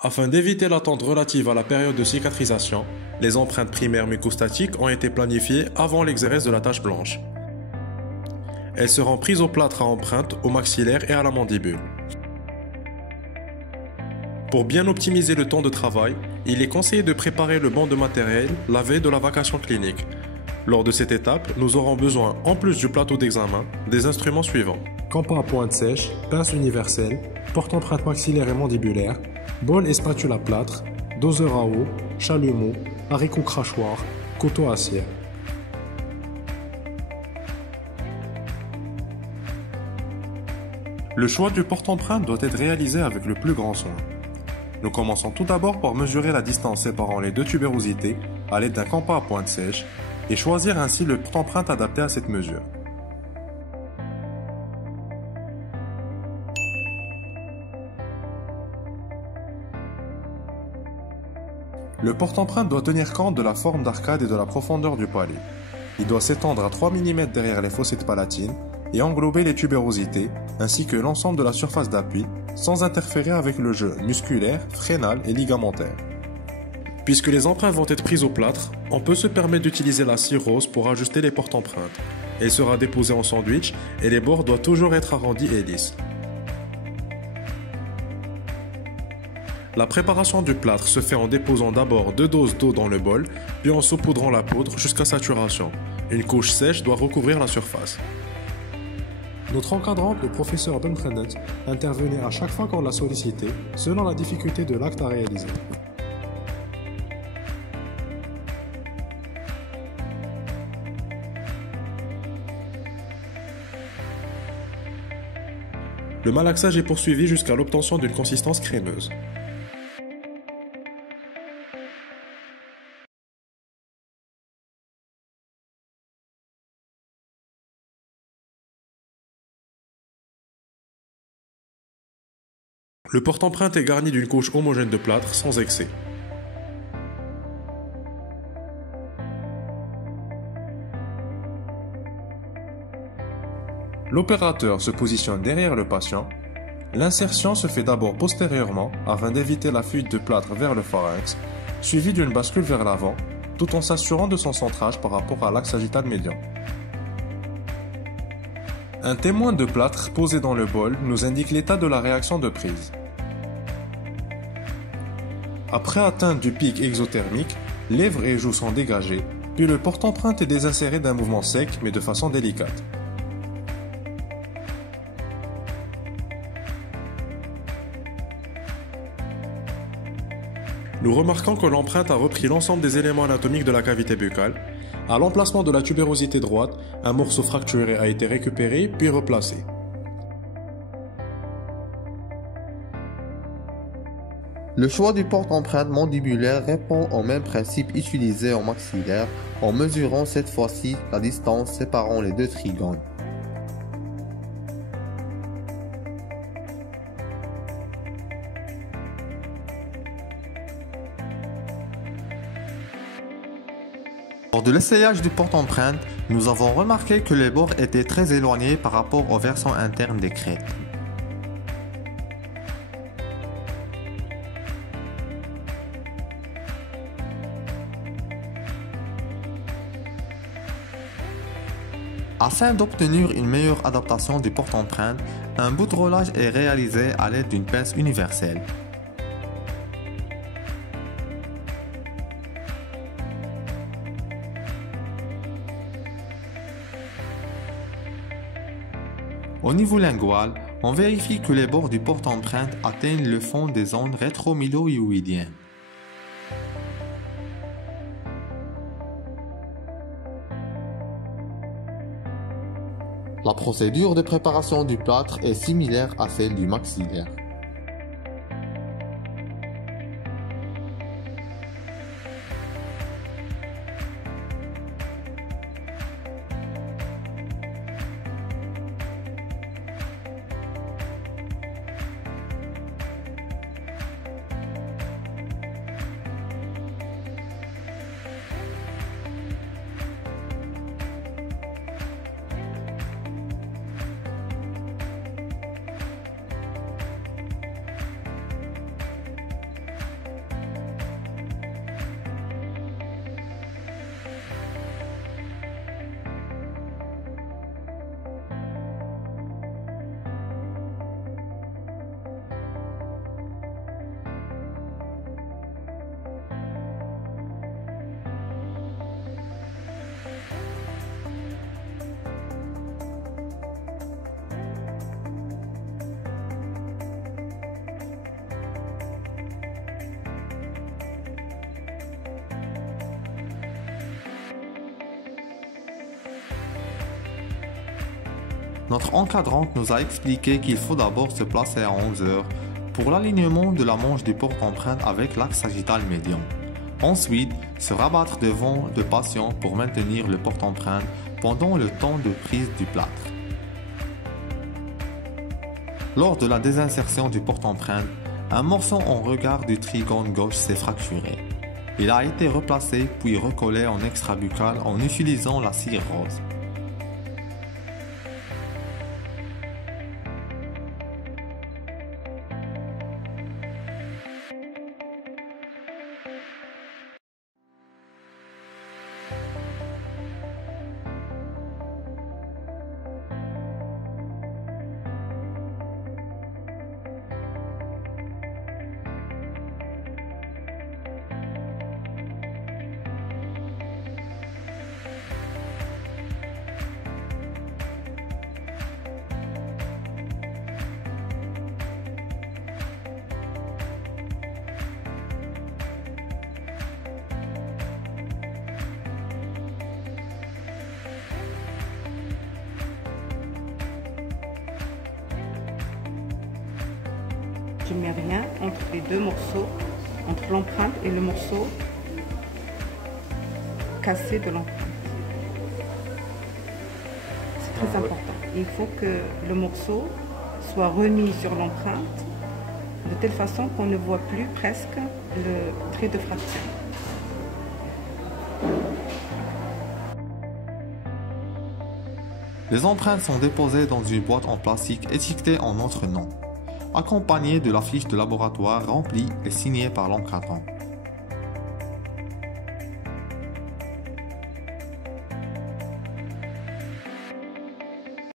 Afin d'éviter l'attente relative à la période de cicatrisation, les empreintes primaires mucostatiques ont été planifiées avant l'exérèse de la tache blanche. Elles seront prises au plâtre à empreinte, au maxillaire et à la mandibule. Pour bien optimiser le temps de travail, il est conseillé de préparer le banc de matériel la veille de la vacation clinique. Lors de cette étape, nous aurons besoin, en plus du plateau d'examen, des instruments suivants. Compas à pointe sèche, pince universelle, porte-empreinte maxillaire et mandibulaire, bol et spatule à plâtre, doseur à eau, chalumeau, haricot crachoir, couteau à cire. Le choix du porte-empreinte doit être réalisé avec le plus grand soin. Nous commençons tout d'abord par mesurer la distance séparant les deux tubérosités à l'aide d'un compas à pointe sèche et choisir ainsi le porte-empreinte adapté à cette mesure. Le porte-empreinte doit tenir compte de la forme d'arcade et de la profondeur du palais. Il doit s'étendre à 3 mm derrière les fossettes palatines et englober les tubérosités ainsi que l'ensemble de la surface d'appui sans interférer avec le jeu musculaire, frénal et ligamentaire. Puisque les empreintes vont être prises au plâtre, on peut se permettre d'utiliser la cire rose pour ajuster les porte-empreintes. Elle sera déposée en sandwich et les bords doivent toujours être arrondis et lisses. La préparation du plâtre se fait en déposant d'abord 2 doses d'eau dans le bol, puis en saupoudrant la poudre jusqu'à saturation. Une couche sèche doit recouvrir la surface. Notre encadrante, le professeur Ben Khennet, intervenait à chaque fois qu'on l'a sollicité, selon la difficulté de l'acte à réaliser. Le malaxage est poursuivi jusqu'à l'obtention d'une consistance crémeuse. Le porte-empreinte est garni d'une couche homogène de plâtre sans excès. L'opérateur se positionne derrière le patient. L'insertion se fait d'abord postérieurement afin d'éviter la fuite de plâtre vers le pharynx, suivie d'une bascule vers l'avant, tout en s'assurant de son centrage par rapport à l'axe sagittal médian. Un témoin de plâtre posé dans le bol nous indique l'état de la réaction de prise. Après atteinte du pic exothermique, lèvres et joues sont dégagées, puis le porte-empreinte est désinséré d'un mouvement sec mais de façon délicate. Nous remarquons que l'empreinte a repris l'ensemble des éléments anatomiques de la cavité buccale. À l'emplacement de la tubérosité droite, un morceau fracturé a été récupéré puis replacé. Le choix du porte-empreinte mandibulaire répond au même principe utilisé en maxillaire en mesurant cette fois-ci la distance séparant les deux trigones. Lors de l'essayage du porte-empreinte, nous avons remarqué que les bords étaient très éloignés par rapport au versant interne des crêtes. Afin d'obtenir une meilleure adaptation du porte-empreinte, un bout de roulage est réalisé à l'aide d'une pince universelle. Au niveau lingual, on vérifie que les bords du porte-empreinte atteignent le fond des zones rétro-mylo-hyoïdiennes. La procédure de préparation du plâtre est similaire à celle du maxillaire. Notre encadrante nous a expliqué qu'il faut d'abord se placer à 11 heures pour l'alignement de la manche du porte-empreinte avec l'axe sagittal médian. Ensuite, se rabattre devant le patient pour maintenir le porte-empreinte pendant le temps de prise du plâtre. Lors de la désinsertion du porte-empreinte, un morceau en regard du trigone gauche s'est fracturé. Il a été replacé puis recollé en extrabuccal en utilisant la cire rose. Je ne mets rien entre les deux morceaux, entre l'empreinte et le morceau cassé de l'empreinte. C'est très important. Il faut que le morceau soit remis sur l'empreinte de telle façon qu'on ne voit plus presque le trait de fracture. Les empreintes sont déposées dans une boîte en plastique étiquetée en notre nom, accompagnée de la fiche de laboratoire remplie et signée par l'encadrant.